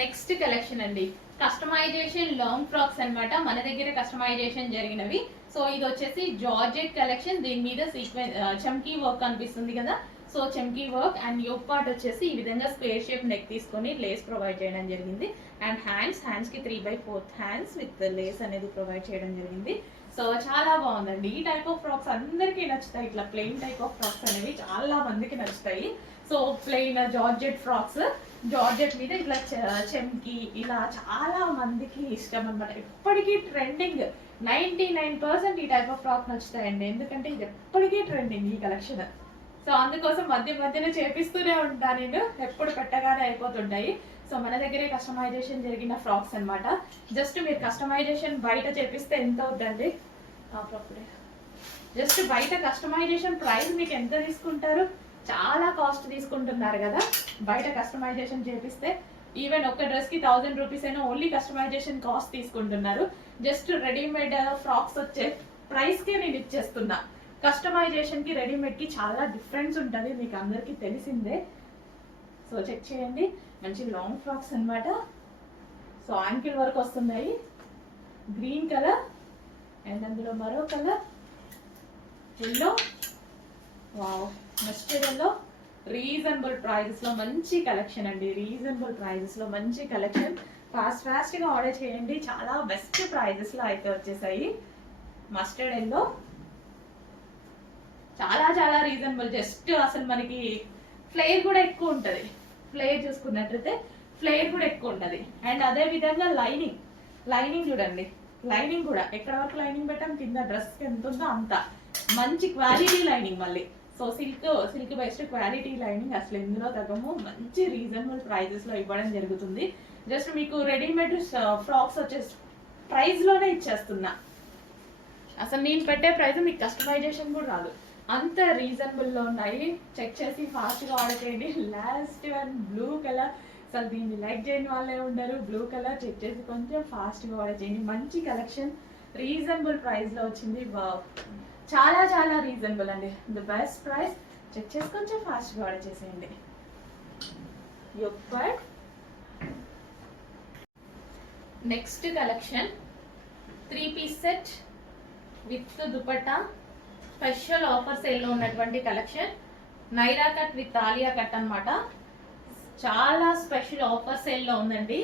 Next collection అండి, customization long frocks అన్నమాట. మన దగ్గర కస్టమైజేషన్ జరిగినవి. సో ఇది వచ్చేసి జార్జెట్ కలెక్షన్. దీని మీద సీక్వెన్స్ చమ్కీ వర్క్ కనిపిస్తుంది కదా. సో చమ్కీ వర్క్ అండ్ యోక్ పార్ట్ వచ్చేసి ఈ విధంగా స్క్వేర్ షేప్ నెక్ తీసుకొని లేస్ ప్రొవైడ్ చేయడం జరిగింది. అండ్ హ్యాండ్స్ కి 3/4 హ్యాండ్స్ విత్ లేస్ అనేది ప్రొవైడ్ చేయడం జరిగింది. సో చాలా బాగుందండి. ఈ టైప్ ఆఫ్ ఫ్రాక్స్ అందరికీ నచ్చుతాయి. ఇట్లా ప్లెయిన్ టైప్ ఆఫ్ ఫ్రాక్స్ అనేవి చాలా మందికి నచ్చుతాయి. So plain georgette frocks, georgette మీద ఇట్లా చెమ్కి, ఇలా చాలా మందికి ఇష్టం అనమాట. ఎప్పటికీ ట్రెండింగ్. 99% ఈ టైప్ ఆఫ్ ఫ్రాక్ నచ్చుతాయండి, ఎందుకంటే ఇది ఎప్పటికీ ట్రెండింగ్ ఈ కలెక్షన్. సో అందుకోసం మధ్యన చేపిస్తూనే ఉంటా నేను, ఎప్పుడు పెట్టగానే అయిపోతుంటాయి. సో మన దగ్గరే కస్టమైజేషన్ జరిగిన ఫ్రాక్స్ అనమాట. జస్ట్ మీరు కస్టమైజేషన్ బయట చేపిస్తే ఎంత అవుతుందండి? జస్ట్ బయట కస్టమైజేషన్ ప్రైస్ మీకు ఎంత తీసుకుంటారు? చాలా కాస్ట్ తీసుకుంటున్నారు కదా బయట కస్టమైజేషన్ చేపిస్తే. ఈవెన్ ఒక డ్రెస్ కి 1000 రూపీస్ అయినా ఓన్లీ కస్టమైజేషన్ కాస్ట్ తీసుకుంటున్నారు. జస్ట్ రెడీమేడ్ ఫ్రాక్స్ వచ్చే ప్రైస్ కే నేను ఇచ్చేస్తున్నా. కస్టమైజేషన్ కి రెడీమేడ్ కి చాలా డిఫరెన్స్ ఉంటుంది, మీకు అందరికీ తెలిసిందే. సో చెక్ చేయండి, మంచి లాంగ్ ఫ్రాక్స్ అనమాట. సో యాంకిల్ వర్క్ వస్తున్నాయి, గ్రీన్ కలర్ అండ్ అందులో మరో colour yellow. Wow, mustard yellow. Reasonable prices లో మంచి కలెక్షన్ అండి, రీజనబుల్ ప్రైజెస్ లో మంచి కలెక్షన్. ఫాస్ట్ గా ఆర్డర్ చేయండి, చాలా బెస్ట్ ప్రైజెస్ లో అయితే వచ్చేసాయి. మస్టర్డ్ ఎల్లో చాలా రీజనబుల్. జస్ట్ అసలు మనకి ఫ్లేర్ కూడా ఎక్కువ ఉంటుంది. ఫ్లేర్ చూసుకున్నట్లయితే ఫ్లేర్ కూడా ఎక్కువ ఉంటుంది. అండ్ అదే విధంగా లైనింగ్ చూడండి, లైనింగ్ కూడా ఎక్కడ వరకు లైనింగ్ పెట్టాం, కింద డ్రెస్ ఎంత ఉందో అంత మంచి క్వాలిటీ లైనింగ్. మళ్ళీ so silk best quality lining, అసలు ఎందులో తగ్గము. మంచి రీజనబుల్ ప్రైజెస్ లో ఇవ్వడం జరుగుతుంది. జస్ట్ మీకు రెడీమేడ్ ఫ్రాక్స్ వచ్చే ప్రైస్ లోనే ఇచ్చేస్తున్నా. అసలు నేను పెట్టే ప్రైస్ మీకు కస్టమైజేషన్ కూడా రాదు, అంత రీజనబుల్ లో ఉన్నాయి. చెక్ చేసి ఫాస్ట్ గా ఆర్డర్ చేయండి. లాస్ట్ వన్ బ్లూ కలర్, అసలు దీన్ని లైక్ చేయని వాళ్ళే ఉండరు. బ్లూ కలర్ చెక్ చేసి కొంచెం ఫాస్ట్ గా ఆర్డర్ చేయండి. మంచి కలెక్షన్, రీజనబుల్ ప్రైస్ లో వచ్చింది. చాలా రీజనబుల్ అండి, ద బెస్ట్ ప్రైస్. చెక్ చేసి కొంచెం ఫాస్ట్ గా ఆర్డర్ చేసేయండి. Next collection 3-piece set with dupatta. Special offer sale లో ఉన్నటువంటి collection. Naira cut with Alia cut అనమాట. చాలా స్పెషల్ ఆఫర్ సేల్ లో ఉందండి.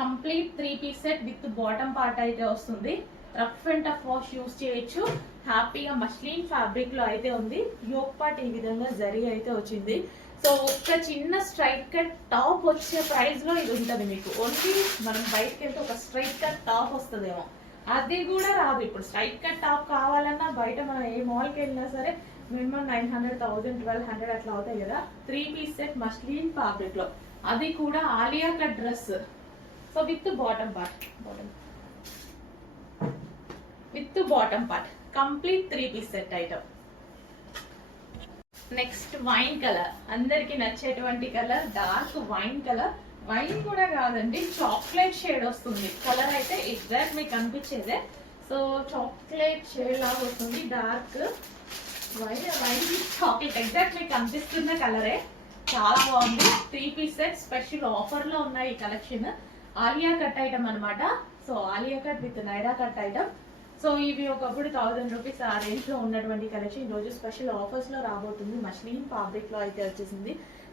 Complete 3-piece set with bottom part అయితే వస్తుంది. Rough and tough wash use చేయొచ్చు హ్యాపీగా. మస్లిన్ ఫ్యాబ్రిక్ లో అయితే ఉంది. యోక్ పార్ట్ ఈ విధంగా జరీ అయితే వచ్చింది. సో ఒక్క చిన్న స్ట్రైట్ కట్ టాప్ వచ్చే ప్రైస్ లో ఇది ఉంటుంది మీకు. ఓన్లీ మనం బయటకి వెళ్తే ఒక స్ట్రైట్ కట్ టాప్ వస్తుందేమో, అది కూడా రాదు. ఇప్పుడు స్ట్రైట్ కట్ టాప్ కావాలన్నా బయట మనం ఏ మాల్కి వెళ్ళినా సరే మినిమం 900, 1000, 1200 అట్లా అవుతాయి కదా. 3-piece సెట్ మస్లిన్ ఫ్యాబ్రిక్ లో, అది కూడా Alia cut dress. So with bottom part complete 3-piece set item. Next wine colour, అందరికి నచ్చేటువంటి colour, dark wine colour. Wine కూడా కాదండి, చాక్లెట్ షేడ్ వస్తుంది కలర్ అయితే. ఎగ్జాక్ట్ మీకు కనిపించేదే. సో చాక్లెట్ షేడ్ లాగా వస్తుంది, డార్క్ వైన్ చాక్లెట్, ఎగ్జాక్ట్ మీకు కనిపిస్తున్న కలరే. చాలా బాగుంది. 3-piece సెట్ స్పెషల్ ఆఫర్ లో ఉన్నాయి ఈ కలెక్షన్. ఆలియా కట్ ఐటమ్ అనమాట. So Alia cut with Naira cut item. So ఇవి ఒకప్పుడు 1000 రూపీస్ ఆ రేంజ్ లో ఉన్నటువంటి కలెక్షన్ ఈరోజు స్పెషల్ ఆఫర్స్ లో రాబోతుంది. మస్లిన్ ఫ్యాబ్రిక్ లో అయితే వచ్చేసింది.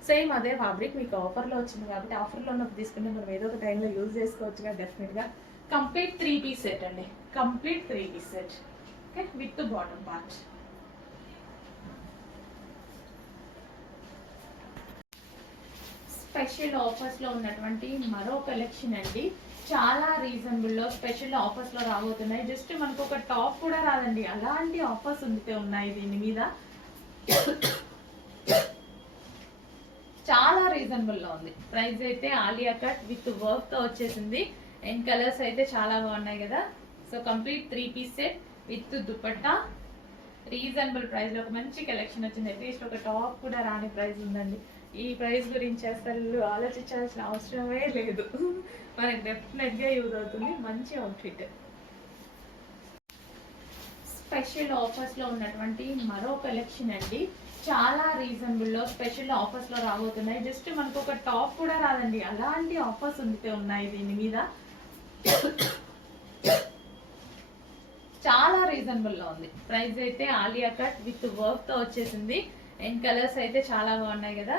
సేమ్ అదే ఫ్యాబ్రిక్ మీకు ఆఫర్ లో వచ్చింది కాబట్టి ఆఫర్ లో ఉన్నప్పుడు తీసుకుంటే మనం ఏదో ఒక టైంలో యూజ్ చేసుకోవచ్చుగా డెఫినెట్ గా. కంప్లీట్ 3-piece సెట్ అండి, complete 3-piece set. Okay, with bottom part. Special offers లో ఉన్నటువంటి మరో కలెక్షన్ అండి. చాలా రీజనబుల్ లో స్పెషల్ ఆఫర్స్ లో రాబోతున్నాయి. జస్ట్ మనకు ఒక టాప్ కూడా రాదండి, అలాంటి ఆఫర్స్ ఉంటే ఉన్నాయి దీని మీద. చాలా రీజనబుల్ లో ఉంది ప్రైస్ అయితే. ఆలియా కట్ విత్ వర్క్ తో వచ్చేసింది. అండ్ కలర్స్ అయితే చాలా బాగున్నాయి కదా. So complete 3-piece set with dupatta. Reasonable price లో ఒక మంచి కలెక్షన్ వచ్చింది. అట్లీస్ట్ ఒక టాప్ కూడా రాని ప్రైస్ ఉందండి. ఈ ప్రైస్ గురించి అసలు ఆలోచించాల్సిన అవసరమే లేదు, మనకి డెఫినెట్ గా యూజ్ అవుతుంది. మంచి అవుట్ఫిట్. స్పెషల్ ఆఫర్స్ లో ఉన్నటువంటి మరో కలెక్షన్ అండి. చాలా రీజనబుల్ లో స్పెషల్ ఆఫర్స్ లో రాబోతున్నాయి. జస్ట్ మనకు ఒక టాప్ కూడా రాదండి, అలాంటి ఆఫర్స్ ఉంటే ఉన్నాయి దీని మీద. చాలా రీజనబుల్ లో ఉంది ప్రైస్ అయితే. ఆలియా కట్ విత్ వర్క్ తో వచ్చేసింది అండ్ కలర్స్ అయితే చాలా బాగున్నాయి కదా.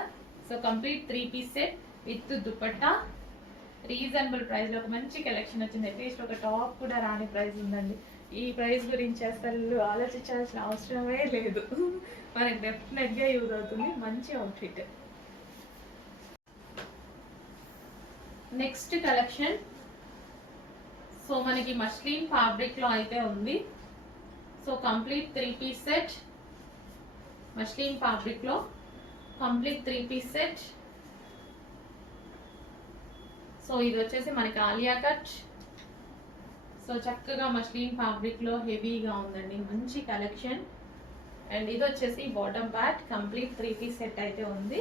So complete 3 piece set with dupatta reasonable price లో ఒక మంచి కలెక్షన్ వచ్చింది. అట్లీస్ట్ ఒక టాప్ కూడా రాని ప్రైస్ ఉందండి. ఈ ప్రైస్ గురించి అసలు ఆలోచించాల్సిన అవసరమే లేదు. మనకి డెఫినెట్ గా యూజ్ అవుతుంది. మంచి అవుట్ఫిట్. నెక్స్ట్ కలెక్షన్ సో మనకి మస్లిన్ ఫ్యాబ్రిక్ లో అయితే ఉంది. So complete 3 piece set muslin fabric లో కంప్లీట్ 3 పీస్ సెట్. సో ఇది వచ్చేసి మనకి ఆలియా కట్. సో చక్కగా మస్లిన్ ఫ్యాబ్రిక్ లో హెవీగా ఉందండి, మంచి కలెక్షన్. అండ్ ఇది వచ్చేసి bottom part complete 3 piece set అయితే ఉంది.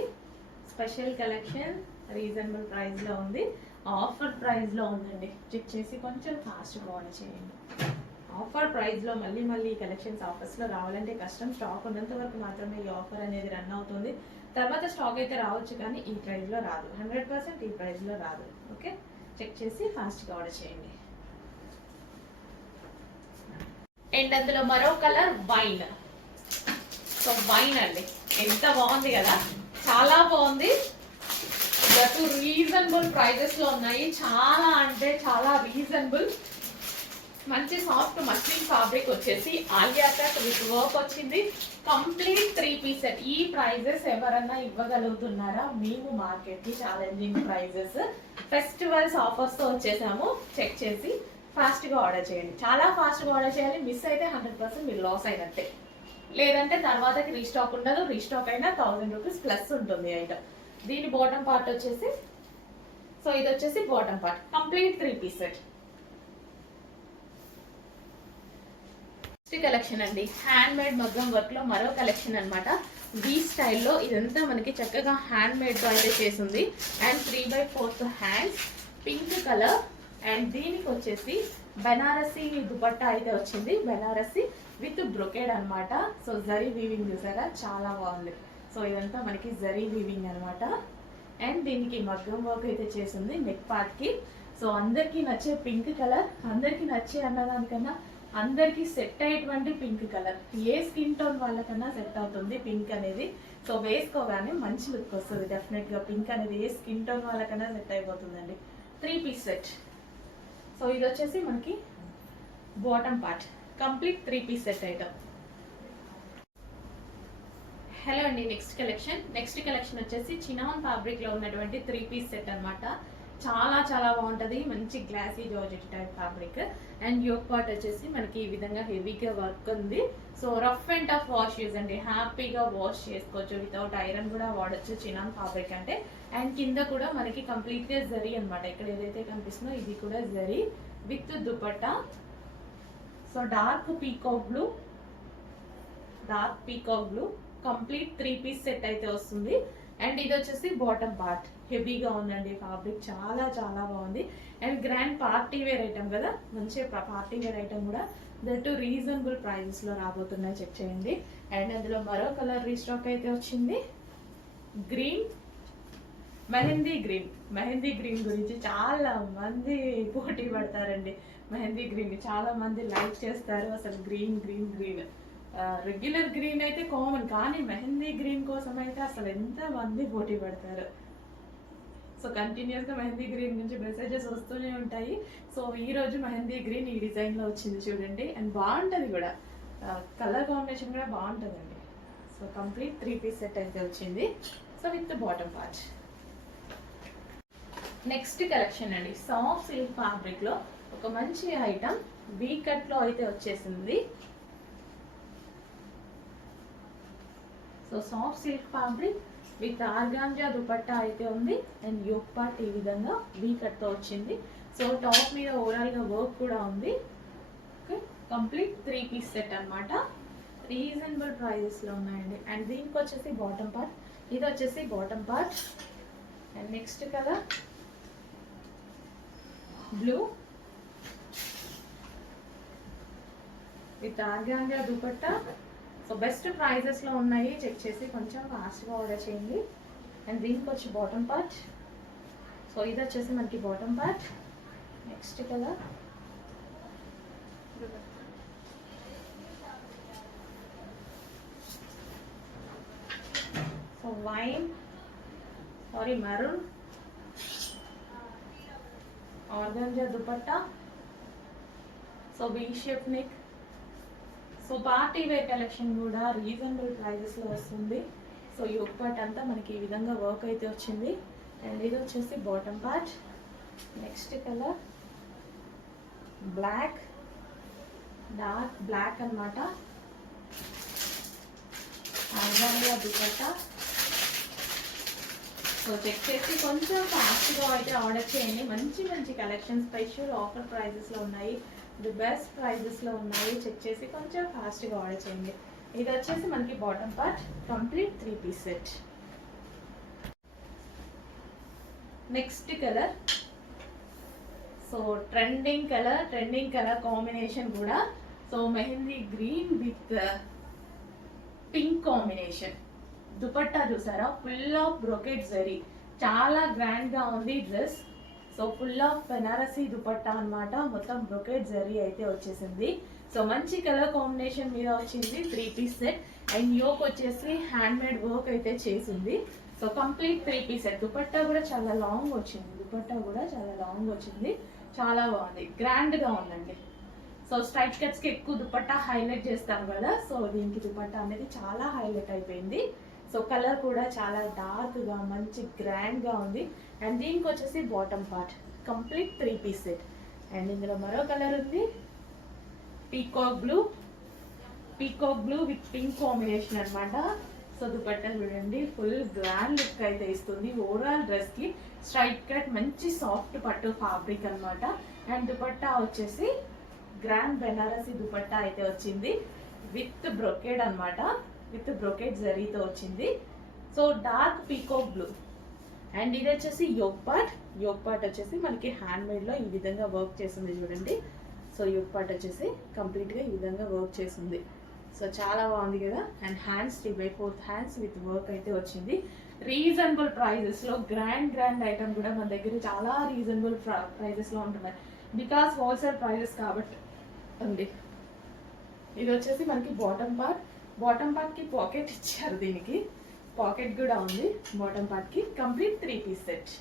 స్పెషల్ కలెక్షన్ రీజనబుల్ ప్రైస్ లో ఉంది. ఆఫర్ ప్రైస్ లో ఉందండి. చెక్ చేసి కొంచెం ఫాస్ట్ ఆర్డర్ చేయండి. ఆఫర్ ప్రైస్ లో మళ్ళీ మళ్ళీ కలెక్షన్స్ ఆఫర్స్ లో రావాలంటే కష్టం. స్టాక్ ఉన్నంత వరకు మాత్రమే ఈ ఆఫర్ అనేది రన్ అవుతుంది. తర్వాత స్టాక్ అయితే రావచ్చు కానీ ఈ ప్రైస్ లో రాదు. 100% ఈ ప్రైస్ లో రాదు. ఓకే, చెక్ చేసి ఫాస్ట్ గా ఆర్డర్ చేయండి. అండ్ అందులో మరో కలర్ వైన్. సో వైన్ అండి, ఎంత బాగుంది కదా, చాలా బాగుంది. దట్టు రీజనబుల్ ప్రైజెస్ లో ఉన్నాయి. చాలా అంటే చాలా రీజనబుల్. మంచి సాఫ్ట్ మస్లిన్ ఫ్యాబ్రిక్ వచ్చేసి ఆలియా కట్ విత్ వర్క్ వచ్చింది. Complete 3 piece set. ఈ ప్రైజెస్ ఎవరన్నా ఇవ్వగలుగుతున్నారా? మేము మార్కెట్ కి ఛాలెంజింగ్ ప్రైజెస్. ఫెస్టివల్స్ ఆఫర్స్ తో వచ్చేసాము. చెక్ చేసి ఫాస్ట్ గా ఆర్డర్ చేయండి. చాలా ఫాస్ట్ గా ఆర్డర్ చేయాలి. మిస్ అయితే 100% మీరు లాస్ అయినట్టే. లేదంటే తర్వాతకి రీస్టాక్ ఉండదు. రీస్టాక్ అయినా 1000 రూపీస్ ప్లస్ ఉంటుంది ఐటమ్. దీని బాటమ్ పార్ట్ వచ్చేసి, సో ఇది వచ్చేసి bottom part complete 3 piece set. Next collection అండి, హ్యాండ్ మేడ్ మగ్గం వర్క్ లో మరో కలెక్షన్ అనమాట. వీ స్టైల్లో ఇదంతా మనకి చక్కగా హ్యాండ్ మేడ్ తో అయితే చేసింది. And 3/4 hands pink colour. And దీనికి వచ్చేసి బెనారసి దుపట్టా అయితే వచ్చింది. బెనారసి విత్ బ్రొకేడ్ అనమాట. సో జరీ వీవింగ్ చూసారా, చాలా బాగుంది. సో ఇదంతా మనకి జరీ వీవింగ్ అనమాట. అండ్ దీనికి మగ్గం వర్క్ అయితే చేసింది నెక్ పార్ట్ కి. సో అందరికి నచ్చే పింక్ కలర్, అందరికి నచ్చే అన్నదానికన్నా అందరికి సెట్ అయ్యేటువంటి పింక్ కలర్. ఏ స్కిన్ టోన్ వాళ్ళకన్నా సెట్ అవుతుంది పింక్ అనేది. సో వేసుకోగానే మంచి లుక్ వస్తుంది డెఫినెట్ గా. పింక్ అనేది ఏ స్కిన్ టోన్ వాళ్ళకన్నా సెట్ అయిపోతుందండి. 3 పీస్ సెట్. సో ఇది వచ్చేసి మనకి bottom part complete 3 piece set item. Hello అండి, నెక్స్ట్ కలెక్షన్ వచ్చేసి చినాన్ ఫ్యాబ్రిక్ లో ఉన్నటువంటి 3 పీస్ సెట్ అనమాట. చాలా చాలా బాగుంటది. మంచి glossy georgette type fabric. And yoke part వచ్చేసి మనకి ఈ విధంగా హెవీగా వర్క్ ఉంది. So rough and tough wash use అండి, హ్యాపీగా వాష్ చేసుకోవచ్చు. వితౌట్ ఐరన్ కూడా వాడచ్చు చినాన్ ఫ్యాబ్రిక్ అంటే. అండ్ కింద కూడా మనకి కంప్లీట్ గా జరీ అనమాట. ఇక్కడ ఏదైతే కనిపిస్తుందో ఇది కూడా zari with dupatta. So dark peacock blue complete 3 piece set అయితే వస్తుంది. అండ్ ఇది వచ్చేసి బాటమ్ పార్ట్. హెవీగా ఉందండి ఫ్యాబ్రిక్, చాలా చాలా బాగుంది. And grand party wear item కదా, మంచి పార్టీ వేర్ ఐటమ్ కూడా. దట్ రీజనబుల్ ప్రైజెస్ లో రాబోతున్నాయి. చెక్ చేయండి. అండ్ అందులో మరో కలర్ రీస్టాక్ అయితే వచ్చింది. గ్రీన్, మెహందీ గ్రీన్ గురించి చాలా మంది పోటీ పడతారండి. మెహందీ గ్రీన్ చాలా మంది లైక్ చేస్తారు. అసలు గ్రీన్ రెగ్యులర్ గ్రీన్ అయితే కామన్, కానీ మెహందీ గ్రీన్ కోసం అయితే అసలు ఎంత మంది పోటీ పడతారు. సో కంటిన్యూస్ గా మెహందీ గ్రీన్ నుంచి మెసేజెస్ వస్తూనే ఉంటాయి. సో ఈ రోజు మెహందీ గ్రీన్ ఈ డిజైన్ లో వచ్చింది చూడండి. అండ్ బాగుంటది కూడా, కలర్ కాంబినేషన్ కూడా బాగుంటుందండి. సో కంప్లీట్ 3 పీస్ సెట్ అయితే వచ్చింది. So with bottom part. Next collection అండి, సాఫ్ట్ సిల్క్ ఫ్యాబ్రిక్ లో ఒక మంచి ఐటమ్ వీ కట్ లో అయితే వచ్చేసింది. So soft silk fabric with organza dupatta అయితే ఉంది. అండ్ యోక్ పార్ట్ ఈ విధంగా వీ కట్ తో వచ్చింది. సో టాప్ మీద ఓవరాల్ గా వర్క్ కూడా ఉంది. ఓకే, కంప్లీట్ 3 పీస్ సెట్ అనమాట. రీజనబుల్ ప్రైజెస్ లో ఉన్నాయండి. అండ్ దీనికి వచ్చేసి బాటమ్ పార్ట్. ఇది వచ్చేసి bottom part. And next colour blue with organza dupatta. So so best ప్రైజెస్లో ఉన్నాయి, చెక్ చేసి కొంచెం ఫాస్ట్గా ఆర్డర్ చేయండి. అండ్ దీనికి వచ్చి బాటమ్ పార్ట్. సో ఇది వచ్చేసి మనకి bottom part. Next colour so wine maroon organza dupatta. So V shape neck. So party wear collection కూడా రీజనబుల్ ప్రైజెస్లో వస్తుంది. సో యోగ్ పార్ట్ అంతా మనకి ఈ విధంగా వర్క్ అయితే వచ్చింది. అండ్ ఇది వచ్చేసి bottom part. Next colour black, dark black అనమాట. ఆర్గానియా దుపట్టా. సో చెక్ చేసి కొంచెం ఫాస్ట్గా అయితే ఆర్డర్ చేయండి. మంచి మంచి కలెక్షన్ స్పెషల్ ఆఫర్ ప్రైజెస్లో ఉన్నాయి, ది బెస్ట్ ప్రైజెస్లో ఉన్నాయి. చెక్ చేసి కొంచెం ఫాస్ట్గా ఆర్డర్ చేయండి. ఇది వచ్చేసి మనకి bottom part, complete 3 piece set. Next colour so trending colour combination కూడా. So mehndi green with pink combination. Dupatta చూసారా, ఫుల్ ఆఫ్ బ్రోకెట్ జరీ, చాలా గ్రాండ్ గా ఉంది dress. So full of Banarasi dupatta అన్నమాట, మొత్తం బ్రోకెట్ జరీ అయితే వచ్చేసింది. సో మంచి కలర్ కాంబినేషన్ మీద వచ్చింది, 3 పీస్ సెట్. అండ్ యోక్ వచ్చేసి హ్యాండ్ మేడ్ వర్క్ అయితే చేసింది. So complete 3 piece set. Dupatta కూడా చాలా లాంగ్ వచ్చింది, చాలా బాగుంది, గ్రాండ్ గా ఉందండి. సో స్ట్రైట్ కట్స్ కి ఎక్కువ దుపట్టా హైలైట్ చేస్తాం కదా, సో దీనికి దుపట్టా అనేది చాలా హైలైట్ అయిపోయింది. సో కలర్ కూడా చాలా డార్క్ గా మంచి గ్రాండ్ గా ఉంది. అండ్ దీనికి వచ్చేసి bottom part, complete 3 piece set. And ఇందులో మరో కలర్ ఉంది, peacock blue with pink combination అన్నమాట. సో దుపట్టా చూడండి, ఫుల్ గ్రాండ్ లుక్ అయితే ఇస్తుంది. ఓవరాల్ డ్రెస్ కి స్ట్రైట్ కట్ మంచి సాఫ్ట్ పట్టు ఫ్యాబ్రిక్ అన్నమాట. అండ్ దుపట్టా వచ్చేసి గ్రాండ్ బెనారసీ దుపట్టా అయితే వచ్చింది విత్ బ్రొకేడ్ అన్నమాట, విత్ బ్రొకేడ్ జరీతో వచ్చింది. So dark peacock blue. And ఇది వచ్చేసి యోగ్ పార్ట్ వచ్చేసి మనకి హ్యాండ్ మేడ్ లో ఈ విధంగా వర్క్ చేసింది చూడండి. సో యోగ్ పార్ట్ వచ్చేసి కంప్లీట్ గా ఈ విధంగా వర్క్ చేసింది. సో చాలా బాగుంది కదా. And hands 3/4 hands with work అయితే వచ్చింది. రీజనబుల్ ప్రైజెస్ లో గ్రాండ్ ఐటమ్ కూడా మన దగ్గర చాలా రీజనబుల్ ప్రైజెస్ లో ఉంటున్నాయి, బికాస్ హోల్సేల్ ప్రైజెస్ కాబట్టి అండి. ఇది వచ్చేసి మనకి బాటమ్ పార్ట్ కి పాకెట్ ఇచ్చారు, దీనికి పాకెట్ కూడా ఉంది బాటమ్ పార్ట్ కి. Complete 3 piece set.